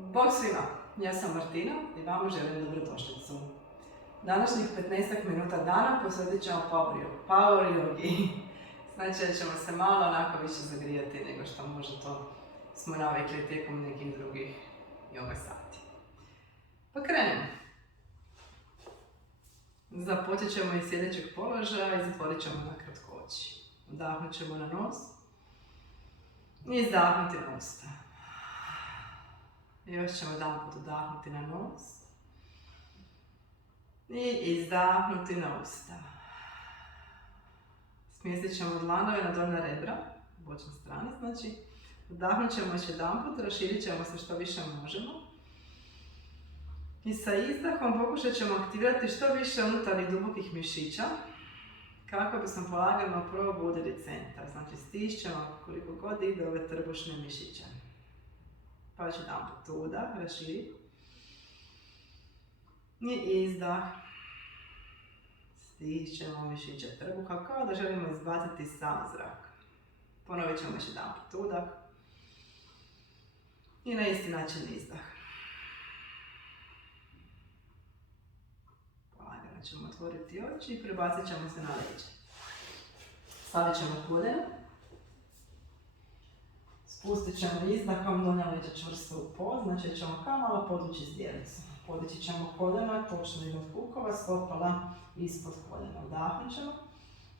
Bog svima, ja sam Martina i vama želim dobrodošlicu. Današnjih 15 minuta dana posvetit ćemo Power Yogi. Znači da ćemo se malo onako više zagrijati nego što možda to smo navikli tijekom nekih drugih yoga sati. Pa krenemo. Započet ćemo iz sjedećeg položaja i zatvorit ćemo nakratko oči. Udahnut ćemo na nos i izdahnuti na usta. Još ćemo jedan put udahnuti na nos i izdahnuti na usta. Smjestit ćemo dlanove na donja rebra, u bočnoj strani, znači udahnut ćemo još jedan put, raširit ćemo se što više možemo. I sa izdahom pokušat ćemo aktivirati što više unutarnjih dubokih mišića kako bismo polagano probudili centar. Znači stišćemo koliko god ide ove trbušne mišiće. Pa još jedan put udah, raširi. I izdah. Stišćemo mišiće trbuha kao da želimo izbaciti sam zrak. Ponovit ćemo još jedan put udah. I na isti način izdah. Polagano ćemo otvoriti oči i prebacit ćemo se na leđe. Stavit ćemo koljena. Spustit ćemo izdahom donja leđa čvrsto u pod, znači ćemo kao malo podvući zdjelicu. Podići ćemo koljena točno iznad kukova, stopala ispod koljena. Udahnut ćemo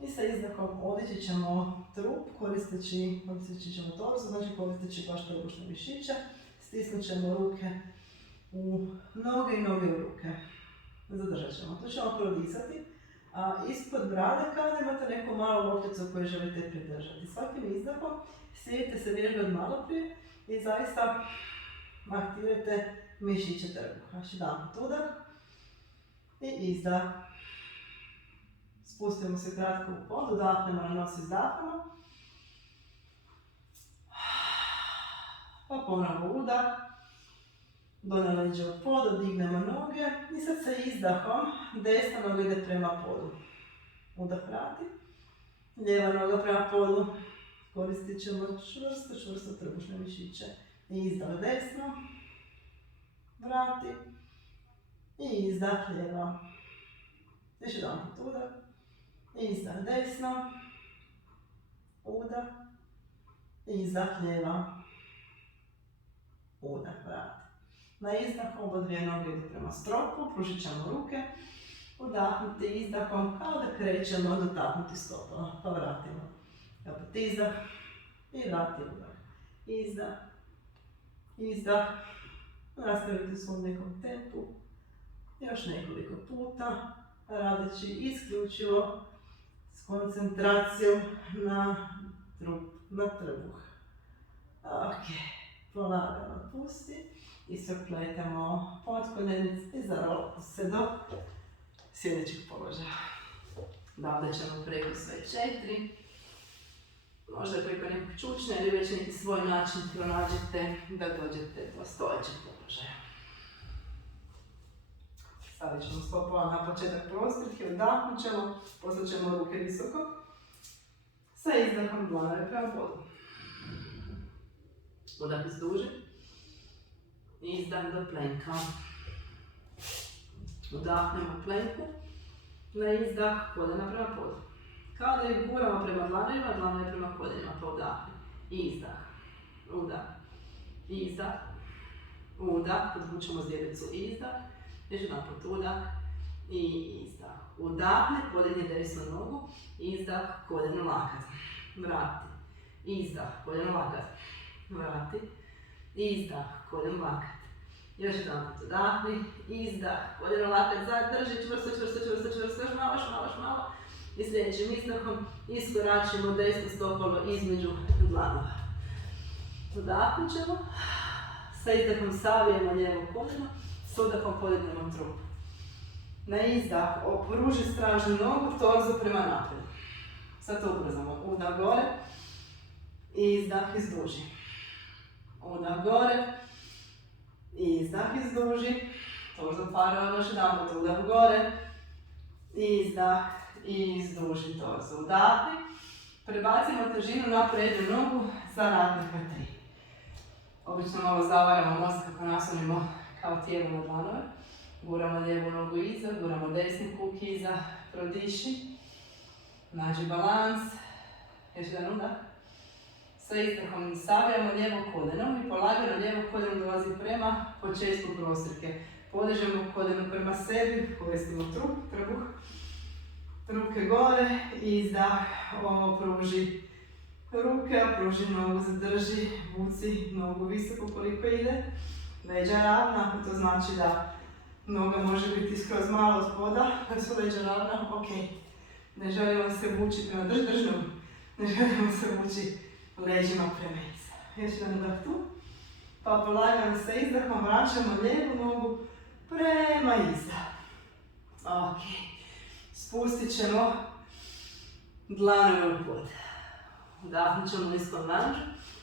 i sa izdahom odići ćemo trup koristeći ćemo torzu, znači koristeći baš trbušne mišiće. Stisnut ćemo ruke u noge i noge u ruke. Zadržat ćemo. Tu ćemo prodisati. A ispod brade kao da imate neku malu lopticu koju želite pridržati. Svakim izdahom sjetite se vježbe od malo prije i zaista aktivirajte mišiće trbuha. Još jedan put udah i izdah. Spustimo se kratko u pod, udahnemo na nos izdahamo. Pa ponovno udah. Donja leđa u pod, dignemo noge i sad sa izdahom desna noga ide prema podu. Udah vrati, lijeva noga prema podu. Koristit ćemo čvrsto trbušne mišiće. I izdah desno, vrati i izdah lijeva. Još jedan put udah, izdah desno, udah i izdah lijeva, udah vrati. Na izdahu oba dvije noge idu prema stropu, pružit ćemo ruke, udahnuti izdahom kao da krećemo dotaknuti stopala, pa vratimo. Opet izdah i vrati udah. Izdah, izdah, nastavite u svom nekom tempu, još nekoliko puta, radeći isključivo s koncentracijom na trbuh. Ok, polagano pusti. Isprepletamo potkoljenice i zarovite se do sjedećeg položaja. Davde ćemo preko sve 4. Možda preko nekog čučnja ili već neki svoj način pronađete da dođete do stojećeg položaja. Stavit ćemo stopala na početak prostirke, udahnut ćemo, poslat ćemo ruke visoko. Sa izdahom dlanove prema podu. Udah izduži. Izdah do plenka. Udahnemo plenku. Na izdah koljena prema podu. Kao da ih guramo prema dlanevima, dlanove prema koljenima, pa udahne. Izdah. Udah. Izdah. Udah. Podvučemo zdjelicu. Izdah. Još jedan put udah. I izdah. Udahne, podjedni desnu nogu. Izdah, koljeno lakat. Vrati. Izdah, koljeno lakat. Vrati. Izdah, koljeno lakat. Još jedan put udahni. Izdah, koljeno lakat. Zadrži čvrsto, još malo. I sljedećim izdahom iskoračimo desno stopalo između dlanova. Udahnut ćemo. Sa izdahom savijemo lijevo koljeno. S udahom podignemo trup. Na izdah opruži stražnu nogu, torzo prema naprijed. Sad to ubrzamo. Udah gore. Izdah izduži. Udah gore. Izdah izduži. Torzo paralelno još jedan put. Udah gore. Izdah. I izduži torzo. Udahni. Prebacimo težinu na prednju nogu za ratnih na 3. Obično malo zavaramo mozak kako naslonimo kao tijelo na dlanove. Guramo lijevu nogu iza, guramo desni kuk iza, prodiši. Nađi balans. Još jedan udah. Sa izdahom stavljamo lijevo koljeno i polagano lijevo koljeno dolazi prema početku prostirke. Podižemo koljeno prema sebi, koristimo trbuh. Ruke gore, izdah, opruži ruke, opruži nogu, zadrži, vuci nogu visoko koliko ide. Leđa ravna, to znači da noga može biti skroz malo od poda, kad su leđa ravna, ok. Ne želimo se vući prema držnu, ne želimo se vući leđima prema iza. Još jedan udah tu. Pa polagano sa izdahom vraćamo lijevu nogu prema iza. Ok. Spustit ćemo dlanove u pod. Udahnut ćemo niskom lanđu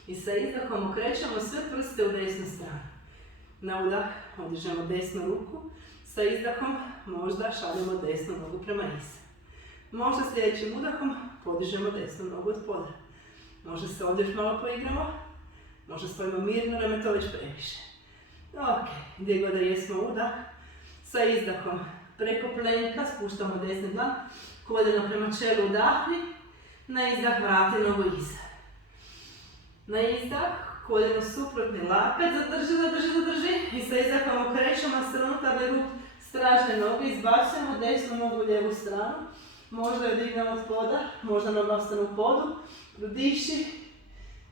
i sa izdahom okrećemo sve prste u desnu stranu. Na udah odižemo desnu ruku, sa izdahom možda šaljemo desnu nogu prema iza. Možda sljedećim udahom podižemo desnu nogu od poda. Možda se ovdje još malo poigramo, možda stojimo mirno, nam je to već previše. Ok, gdje god da jesmo udah, sa izdahom preko plenika spuštamo desni dlan, koljeno prema čelu udahni, na izdah vrati nogu iza. Na izdah koljeno suprotni lakat, zadrži i sa izdahom okrećemo se unutar rub stražne noge, izbacujemo desnu nogu u lijevu stranu, možda je dignemo od poda, možda noga ostane u podu, diši,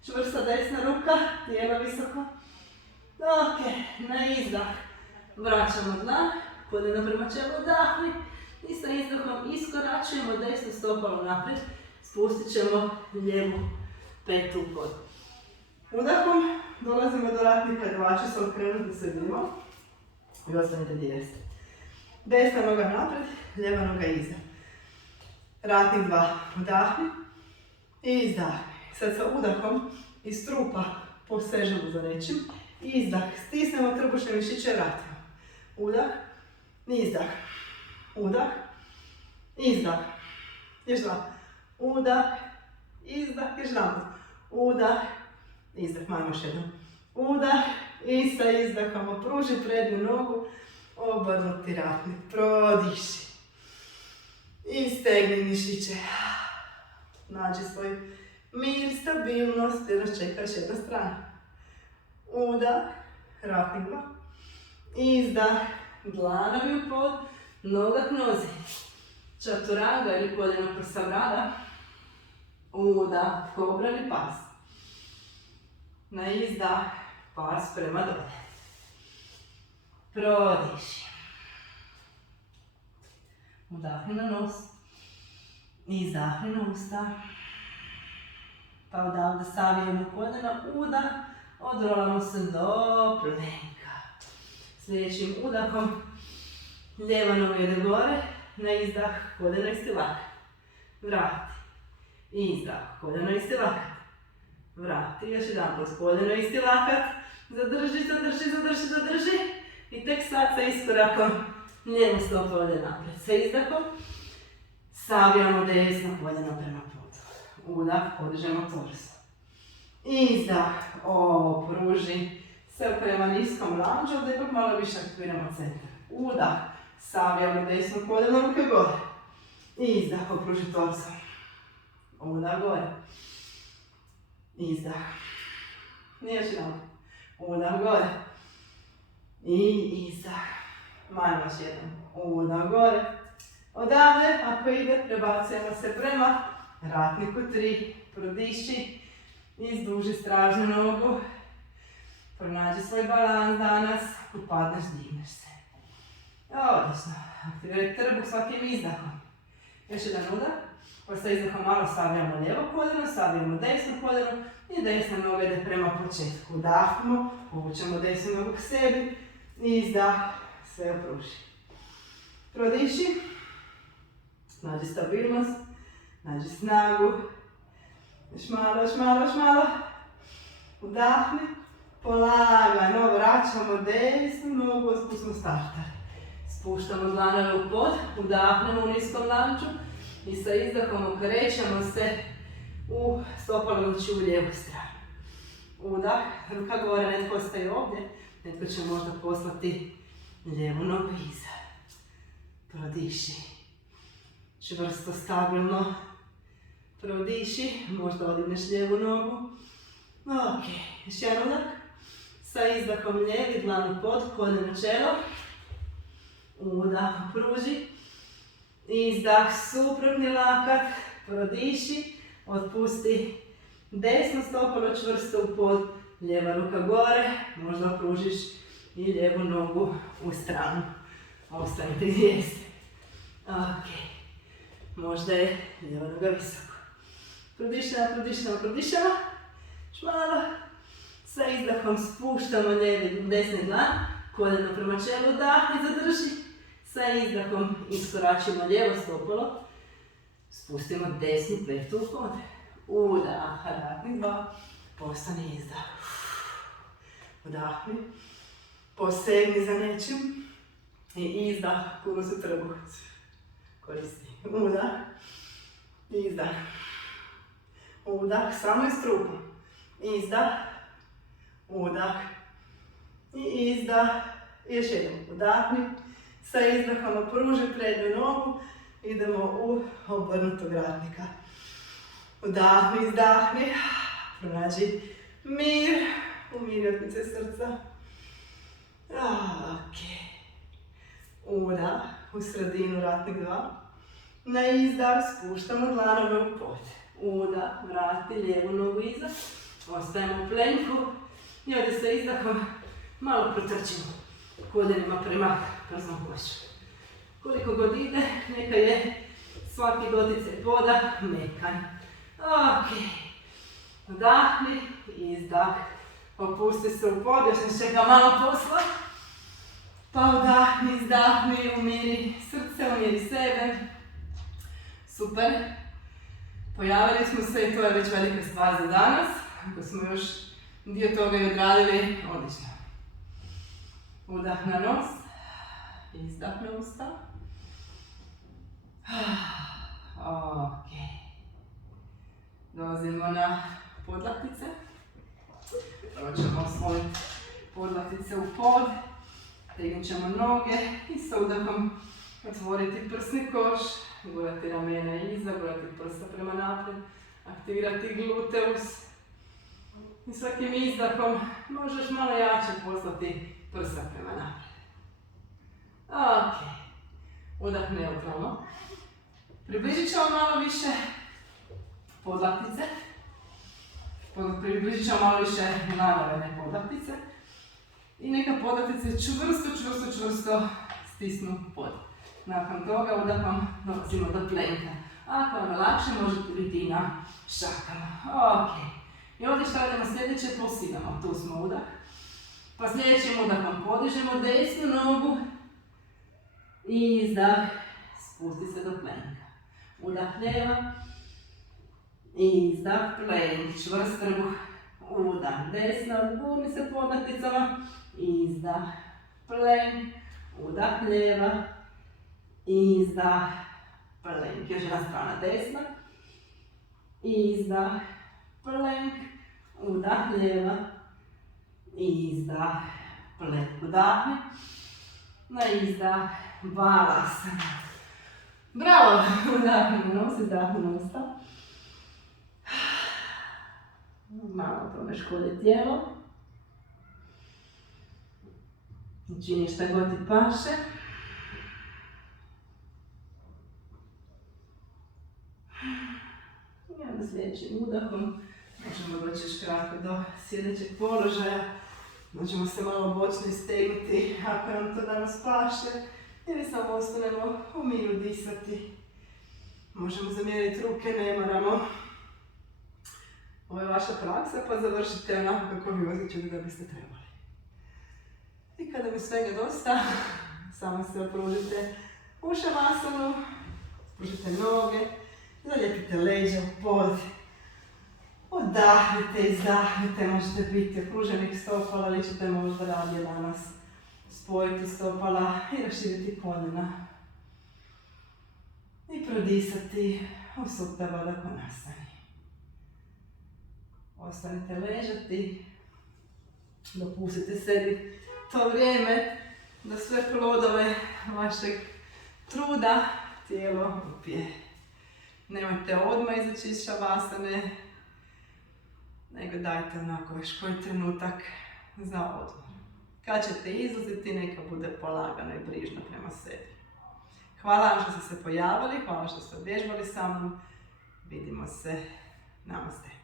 čvrsta desna ruka, tijelo visoko. Ok, na izdah vraćamo dlan, koljeno prema čelu udahni i sa izdahom iskoračujemo desno stopalo naprijed, spustit ćemo lijevu petu u pod. Udahom dolazimo do ratnika 2, će se okrenuti da se vidimo i ostanite gdje jeste. Desna noga naprijed, lijeva noga iza. Ratnik 2, udahni i izdahni. Sad sa udahom iz trupa posežemo za nečim. Izdah, stisnemo trbušne mišiće, vratimo. Udah, izdah, udah, izdah. Još dva. Udah, izdah, još jedan. Udah, izdah, majmo još jednom. Udah i sa izdahom opruži prednju nogu, obrnuti ratnik, prodiši. I stegni mišiće. Nađi svoj mir, stabilnost, jer nas čeka još jedna strana. Udah, ratnik 2. Izdah, dlanovi u pod, noga k nozi. Čaturanga ili koljeno prsa brada. Udah, kobra ili pas. Na izdah, pas prema dolje. Prodiši. Udahni na nos. Izdahni na usta. Pa odavde savijemo koljena, udah, odrolamo se do plenka. Sljedećim udahom lijeva noga ide gore, na izdah koljeno isti lakat. Vrati. Izdah, koljeno isti lakat. Vrati, još jedan plus koljeno isti lakat. Zadrži. I tek sad sa iskorakom lijevo stopu ovdje naprijed. Sa izdahom savijamo desno koljeno prema podu. Udah, podižemo torso. Izdah, opruži se prema niskom lanđu, da ipak malo više aktiviramo centar. Udah, savijamo desno koljeno, ruke gore. Izdah, opruži torso. Udah, gore. Izdah. Još jedan. Udah, gore. I izdah. Majmo još jedan. Udah, gore. Odavde, ako ide, prebacujemo se prema ratniku 3. Prodiši. Izduži stražnu nogu. Pronađi svoj balans danas. Upadneš, digneš se. Odlično. Aktiviraj trbuh svakim izdahom. Još jedan udah. Pa sa izdahom malo stavljamo lijevo koljeno, stavljamo desno koljeno i desna noga ide prema početku. Udahnemo, povučemo desnu nogu k sebi. Izdah, sve opruži. Prodiši. Nađi stabilnost. Nađi snagu. Još malo. Udahni. Polagano vraćamo desnu nogu, spustimo startali. Spuštamo dlanove u pod, udahnemo u niskom lanču i sa izdahom okrećemo se u stopalo, znači u lijevu stranu. Udah, ruka gore, netko ostaje ovdje, netko će možda poslati lijevu nogu iza. Prodiši. Čvrsto, stabilno. Prodiši, možda odigneš lijevu nogu. Ok, još jedan udah. Sa izdahom lijevi, dlanu pod, koljeno čelo. Udah, pruži. Izdah, suprotni lakat. Prodiši. Otpusti desno stopalo čvrsto u pod. Lijeva ruka gore. Možda pružiš i lijevu nogu u stranu. Ostanite gdje jeste. Ok. Možda je lijeva noga visoko. Prodišava, prodišava, prodišava. Još malo. Sa izdahom spuštamo lijevi desni dlan. Koljeno prema čelu, dah i zadrži. Sa izdahom iskoračimo lijevo stopalo. Spustimo desnu petu u pod. Udah, ratni dva. Postani izdah. Udahni. Posegni za nečim. I izdah, kugu su trbuh. Koristi. Udah. Izdah. Udah, samo iz trupa. Izdah. Udah. I izdah. Još jednom. Udahni. Sa izdahom opruži prednju nogu. Idemo u obrnutog ratnika. Udahni, izdahni. Pronađi mir. Umiri otmice srca. Ok. Udah. U sredinu ratnik 2. Na izdah spuštamo dlanove u pod. Udah. Vrati lijevu nogu iza. Ostajemo u plenku. I ovdje sa izdahom malo protrčimo koljenima prema prsnom košu. Koliko god ide, neka je svaki doticaj poda mekan. Ok. Udahni, izdah. Opusti se u pod, još ne čeka malo posla. Pa udahni, izdahni, umiri srce, umiri sebe. Super. Pojavili smo se i to je već velika stvar za danas. Ako smo još dio toga i odradili, odlično. Udah na nos, izdah na usta. Ok. Dolazimo na podlaktice. Prvo ćemo osloniti podlaktice u pod. Tegnut ćemo noge i sa udahom otvoriti prsni koš. Gurati ramena iza, gurati prsa prema naprijed. Aktivirati gluteus. I svakim izdahom možeš malo jače poslati prsa prema naprijed. Ok. Udah neutralno. Približit ćemo malo više podlaktice. Približit ćemo malo više naravne podlaktice. I neka podlaktice čvrsto stisnu pod. Nakon toga udahom dolazimo do plenka. Ako vam je lakše, možete biti i na šakama. Ok. I ovdje što radimo sljedeće, posigamo. Tu smo udah. Pa sljedećim udahom podižemo desnu nogu. I izdah. Spusti se do plenka. Udah lijeva. I izdah plenk. Čvrst trbuh. Udah desna. Gurni se podlakticama. Izdah plenk. Udah lijeva. Izdah plenk. Još jedna strana desna. Izdah plenk. Udah lijeva. Izdah plenk. Udahni. Na izdah balasana. Bravo! Udahni na nos, izdahni na usta. Malo promeškolje tijelo. Čini šta god ti paše. I onda sljedećim udahom možemo doći još kratko do sjedećeg položaja. Možemo se malo bočno istegnuti ako nam to danas paše. Ili samo ostanemo u miru disati. Možemo zamjeriti ruke, ne moramo. Ovo je vaša praksa, pa završite onako kako vi osjećate da biste trebali. I kada mi svega dosta, samo se opružite u šavasanu, spružite noge, zalijepite leđa u pod. Odahnite, izdahnite, možete biti okruženih stopala ili ćete možda radije danas spojiti stopala i raširiti koljena. I prodisati u Supta Baddha Konasani. Ostanite ležati, Dopustite sebi to vrijeme da sve plodove vašeg truda tijelo upije. Nemojte odmah izaći iz šavasane, nego dajte onako još koji trenutak za odmor. Kad ćete izuzeti, neka bude polagano i brižno prema sebi. Hvala vam što ste se pojavili, hvala što ste obježbali sa mnom. Vidimo se. Namaste.